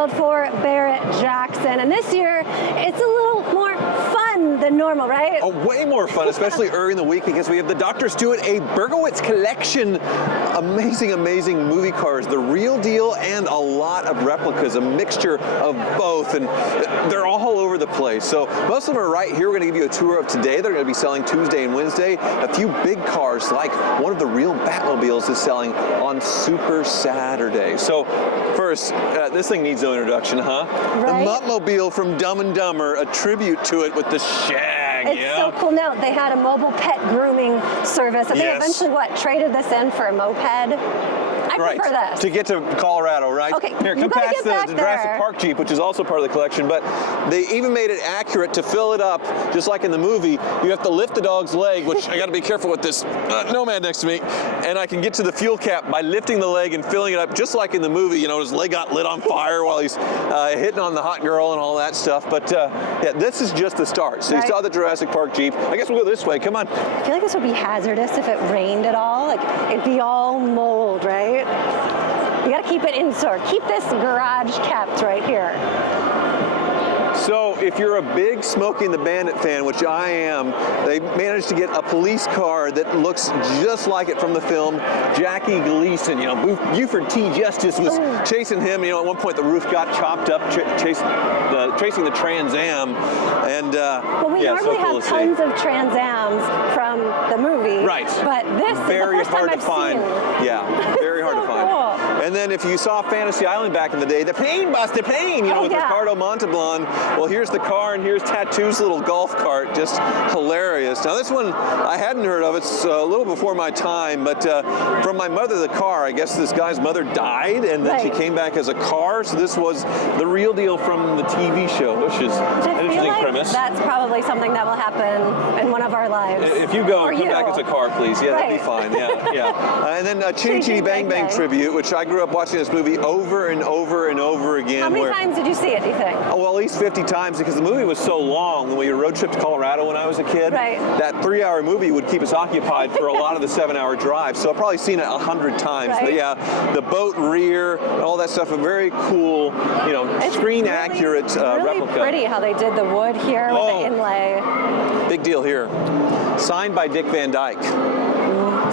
WestWorld for Barrett-Jackson. And this year, it's a little more fun than normal, right? Oh, way more fun, especially early in the week, because we have the Dr. Stewart Berkowitz collection. Amazing, amazing movie cars, the real deal and a lot of replicas, a mixture of both, and they're all over the place. So most of them are right here. We're going to give you a tour of today. They're going to be selling Tuesday and Wednesday. A few big cars, like one of the real Batmobiles, is selling on Super Saturday. So first, this thing needs no introduction, huh? Right? The Muttmobile from Dumb and Dumber, a tribute to it with the shag. It's so cool. Now, they had a mobile pet grooming service, and they eventually, traded this in for a moped? I prefer this. To get to Colorado, right? Okay, here, come past the Jurassic Park Jeep, which is also part of the collection, but they even made it accurate to fill it up, just like in the movie. You have to lift the dog's leg, which I got to be careful with this nomad next to me, and I can get to the fuel cap by lifting the leg and filling it up, just like in the movie. You know, his leg got lit on fire while he's hitting on the hot girl and all that stuff. But yeah, this is just the start. So you saw the Jurassic Park Jeep. I guess we'll go this way. Come on. I feel like this would be hazardous if it rained at all. Like, it'd be all mold, right? You gotta keep it indoor. Keep this garage kept right here. So if you're a big Smokey and the Bandit fan, which I am, they managed to get a police car that looks just like it from the film. Jackie Gleason, you know, Buford T. Justice was chasing him. You know, at one point the roof got chopped up, tracing the Trans Am. And well, we normally have tons of Trans Ams from the movie. Right. But this is the first time I've seen. Yeah, very hard to find. Cool. And then if you saw Fantasy Island back in the day, the plane bus, the plane, you know, with Ricardo Montalban. Well, here's the car, and here's Tattoo's little golf cart, just hilarious. Now this one I hadn't heard of. It's a little before my time, but from my mother, the car, I guess this guy's mother died, and then she came back as a car, so this was the real deal from the TV show, which is an interesting premise. That's probably something that will happen in one of our lives. If you go and come back as a car, please. Yeah, that'd be fine. Yeah, yeah. And then Chitty Chitty Bang Bang tribute, which I grew up watching this movie over and over and over again. How many times did you see it, do you think? Oh, well, at least 50 times, because the movie was so long. When we road trip to Colorado when I was a kid, that 3-hour movie would keep us occupied for a lot of the 7-hour drive. So I've probably seen it 100 times. But yeah, the boat rear and all that stuff, a very cool, you know, screen accurate replica. It's really pretty how they did the wood here with the inlay. Big deal here. Signed by Dick Van Dyke.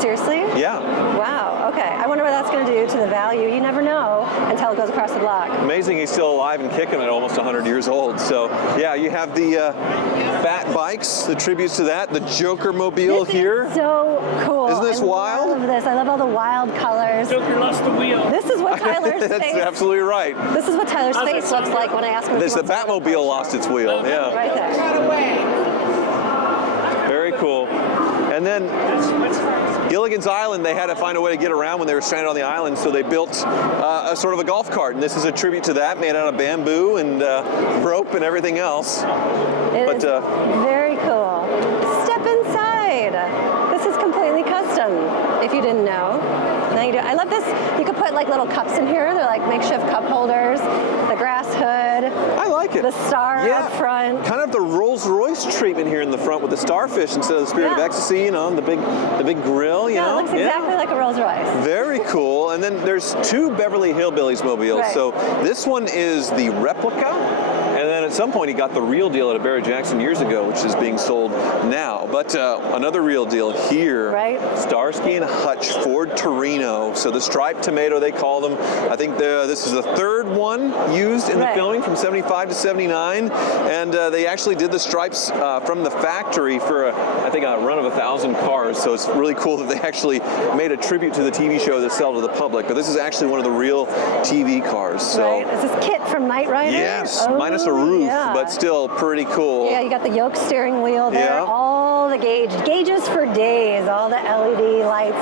Seriously? Yeah. Wow, okay. I wonder what that's going to do to the value. You never know until it goes across the block. Amazing he's still alive and kicking at almost 100 years old. So, yeah, you have the Bat bikes, the tributes to that, the Joker mobile here. Is so cool. Isn't this wild? I love this. I love all the wild colors. Joker lost the wheel. This is what Tyler's That's face... absolutely right. This is what Tyler's face looks like when I ask him if he The Batmobile lost its wheel, yeah. Right there. Got away. Very cool. And then Gilligan's Island, they had to find a way to get around when they were stranded on the island, so they built a sort of a golf cart, and this is a tribute to that, made out of bamboo and rope and everything else. It is very cool. Step inside. This is completely custom, if you didn't know. Now you do. I love this. You could put like little cups in here. They're like makeshift cup holders. The grass hood. I like it. The star up front. Kind of the Rolls-Royce treatment here in the front with the starfish instead of the Spirit of Ecstasy, you know, the big grill, you know. It looks exactly like a Rolls-Royce. Very cool. And then there's two Beverly Hillbillies mobiles. So this one is the replica. And then at some point he got the real deal at a Barrett-Jackson years ago, which is being sold now. But another real deal here. Starsky and Hutch Ford Torino. So the striped tomato, they call them. I think this is the third one used in the filming from 75 to 79. And they actually did the stripes from the factory for, I think, a run of 1,000 cars. So it's really cool that they actually made a tribute to the TV show that sell to the public. But this is actually one of the real TV cars. So. Is this Kit from Knight Rider? Yes, minus a roof, but still pretty cool. Yeah, you got the yoke steering wheel there. All the gauges for days, all the LED lights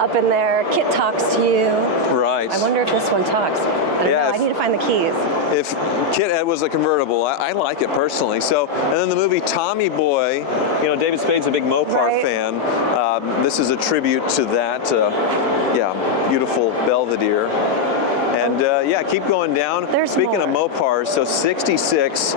up in there. Kit talks to you. Right. I wonder if this one talks. I don't know. I need to find the keys. If Kit was a convertible, I like it personally. So, and then the movie Tommy Boy, you know, David Spade's a big Mopar fan. This is a tribute to that, beautiful Belvedere. And yeah, keep going down. Speaking of Mopars, so 66,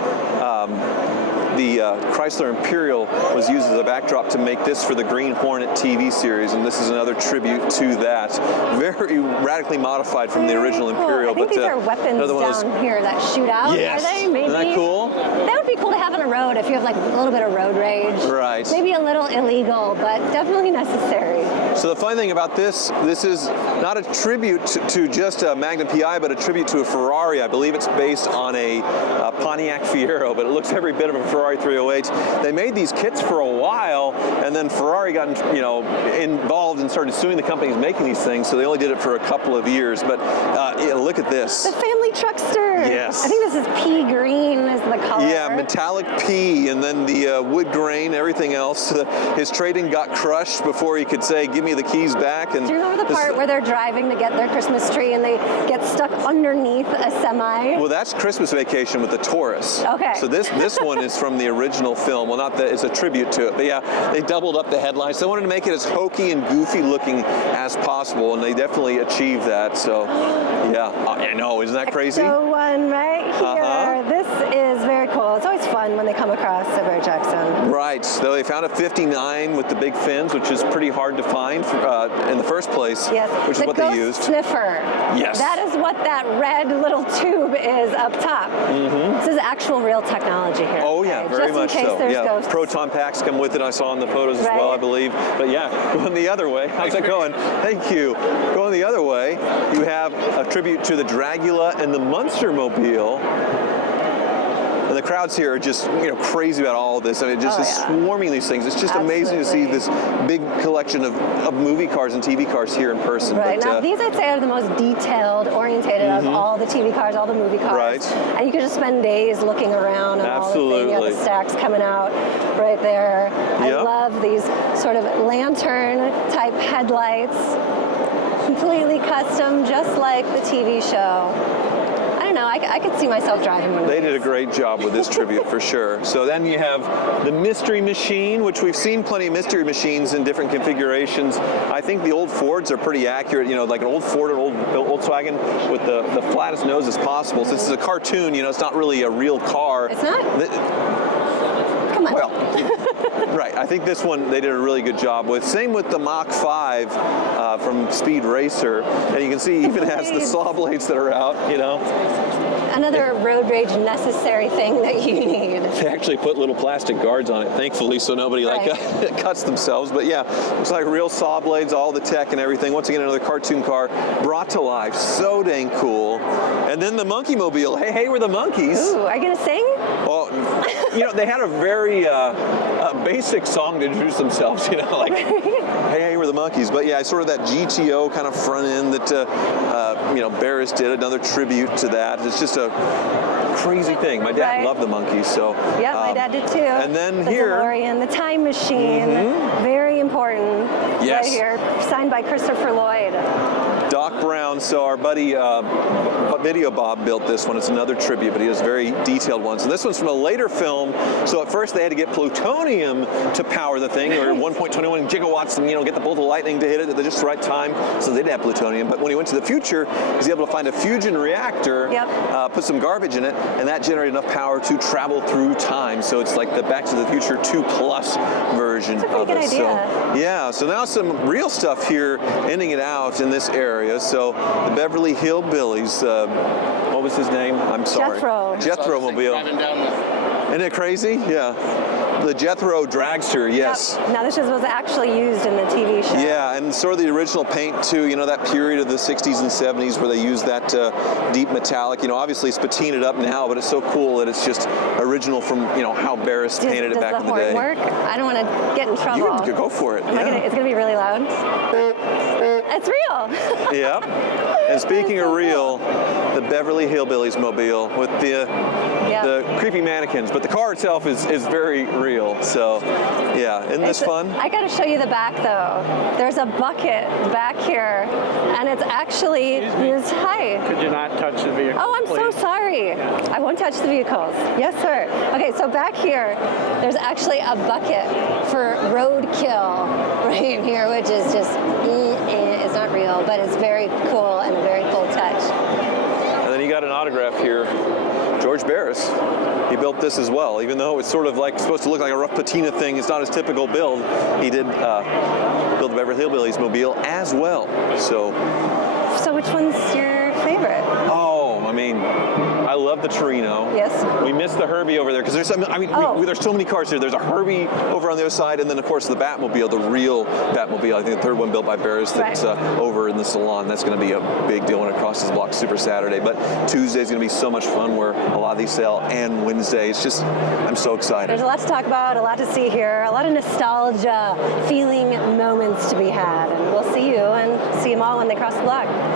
the Chrysler Imperial was used as a backdrop to make this for the Green Hornet TV series, and this is another tribute to that. Very radically modified from the original Imperial. I think these are weapons down here that shoot out. Yes. Are they? Maybe. Isn't that cool? That would be cool to have on a road if you have like a little bit of road rage. Right. Maybe a little illegal, but definitely necessary. So the funny thing about this is not a tribute to just a Magnum PI, but a tribute to a Ferrari. I believe it's based on a Pontiac Fiero, but it looks every bit of a Ferrari 308. They made these kits for a while, and then Ferrari got involved and started suing the companies making these things, so they only did it for a couple of years. But look at this. The family truckster. Yes. I think this is pea green is the color. Yeah, metallic pea, and then the wood grain, everything else. His trade-in got crushed before he could say, give me the keys back. And do you remember the part where they're driving to get their Christmas tree and they get stuck underneath a semi? Well, that's Christmas Vacation with the Taurus. Okay. So this one is from the original film. Well, not that it's a tribute to it, but yeah, they doubled up the headlights. They wanted to make it as hokey and goofy looking as possible, and they definitely achieved that. So, yeah, I know, isn't that crazy? The one right here. This is very cool. It's always fun when they come across a Barrett-Jackson. Right. So they found a 59 with the big fins, which is pretty hard to find in the first place. Yes. Which is what they used. Sniffer. Yes. That is what that red little tube is up top. This is actual real technology here. Oh yeah, very much so. Just in case there's ghosts. Proton packs come with it. I saw in the photos as well, I believe. But yeah, going the other way. How's that going? Thank you. Going the other way, you have a tribute to the Dragula and the Munster Mobile. And the crowds here are just, crazy about all of this. I mean, just swarming these things. It's just amazing to see this big collection of movie cars and TV cars here in person. Right. But, now, these I'd say are the most detailed, orientated of all the TV cars, all the movie cars. Right. And you could just spend days looking around and all the things. You have the stacks coming out right there. I love these sort of lantern-type headlights. Completely custom, just like the TV show. I don't know, I could see myself driving one of these. They did a great job with this tribute for sure. So then you have the Mystery Machine, which we've seen plenty of Mystery Machines in different configurations. I think the old Fords are pretty accurate, like an old Ford or old Volkswagen with the flattest nose as possible. Since it's a cartoon, it's not really a real car. It's not? Come on. Well, right. I think this one they did a really good job with. Same with the Mach 5 from Speed Racer. And you can see even has the saw blades that are out, Another road rage necessary thing that you need. They actually put little plastic guards on it, thankfully, so nobody cuts themselves. But yeah, looks like real saw blades, all the tech and everything. Once again, another cartoon car brought to life. So dang cool. And then the Monkey Mobile. Hey, we're the monkeys. Ooh, are you gonna sing? Well, they had a very basic song to introduce themselves. Hey, we're the monkeys. But yeah, sort of that GTO kind of front end that Barris did. Another tribute to that. It's just a crazy thing. My dad loved the monkeys, so. Yeah, my dad did too. And then the DeLorean, the time machine, very important. Yes. Right here, signed by Christopher Lloyd. Doc Brown, so our buddy Video Bob built this one. It's another tribute, but he has very detailed ones. And this one's from a later film, so at first they had to get plutonium to power the thing, or 1.21 gigawatts, and get the bolt of lightning to hit it at just the right time, so they didn't have plutonium. But when he went to the future, he was able to find a fusion reactor, put some garbage in it, and that generated enough power to travel through time. So it's like the Back to the Future 2+ version That's a of pretty it. good idea. So, yeah, so now some real stuff here, ending it out in this area. So the Beverly Hillbillies, what was his name? I'm sorry. Jethro Mobile. Isn't it crazy? Yeah. The Jethro Dragster, yes. Yep. Now this was actually used in the TV show. Yeah, and sort of the original paint too, that period of the 60s and 70s where they used that deep metallic. Obviously it's patinaed up now, but it's so cool that it's just original from, how Barris painted it back in the day. Does the horn work? I don't want to get in trouble. You can go for it. It's going to be really loud. It's real. Yep. And speaking of real, the Beverly Hillbillies mobile with the creepy mannequins, but the car itself is very real. So, yeah, isn't this fun? I got to show you the back though. There's a bucket back here, and it's actually used. Hi. Could you not touch the vehicle? Oh, I'm so sorry. I won't touch the vehicles. Yes, sir. Okay, so back here, there's actually a bucket for roadkill right here, which is just, it's not real, but it's very cool and a very cool touch. And then you got an autograph here. George Barris, he built this as well. Even though it's sort of like supposed to look like a rough patina thing, it's not his typical build. He did build the Beverly Hillbillies mobile as well. So which one's your favorite? Oh, I mean, I love the Torino. Yes. We missed the Herbie over there because there's some. I mean, there's so many cars here. There's a Herbie over on the other side, and then of course the Batmobile, the real Batmobile. I think the third one built by Barris that's over in the salon. That's going to be a big deal when it crosses the block Super Saturday. But Tuesday's going to be so much fun where a lot of these sell, and Wednesday. It's just, I'm so excited. There's a lot to talk about, a lot to see here, a lot of nostalgia, feeling moments to be had, and we'll see you and see them all when they cross the block.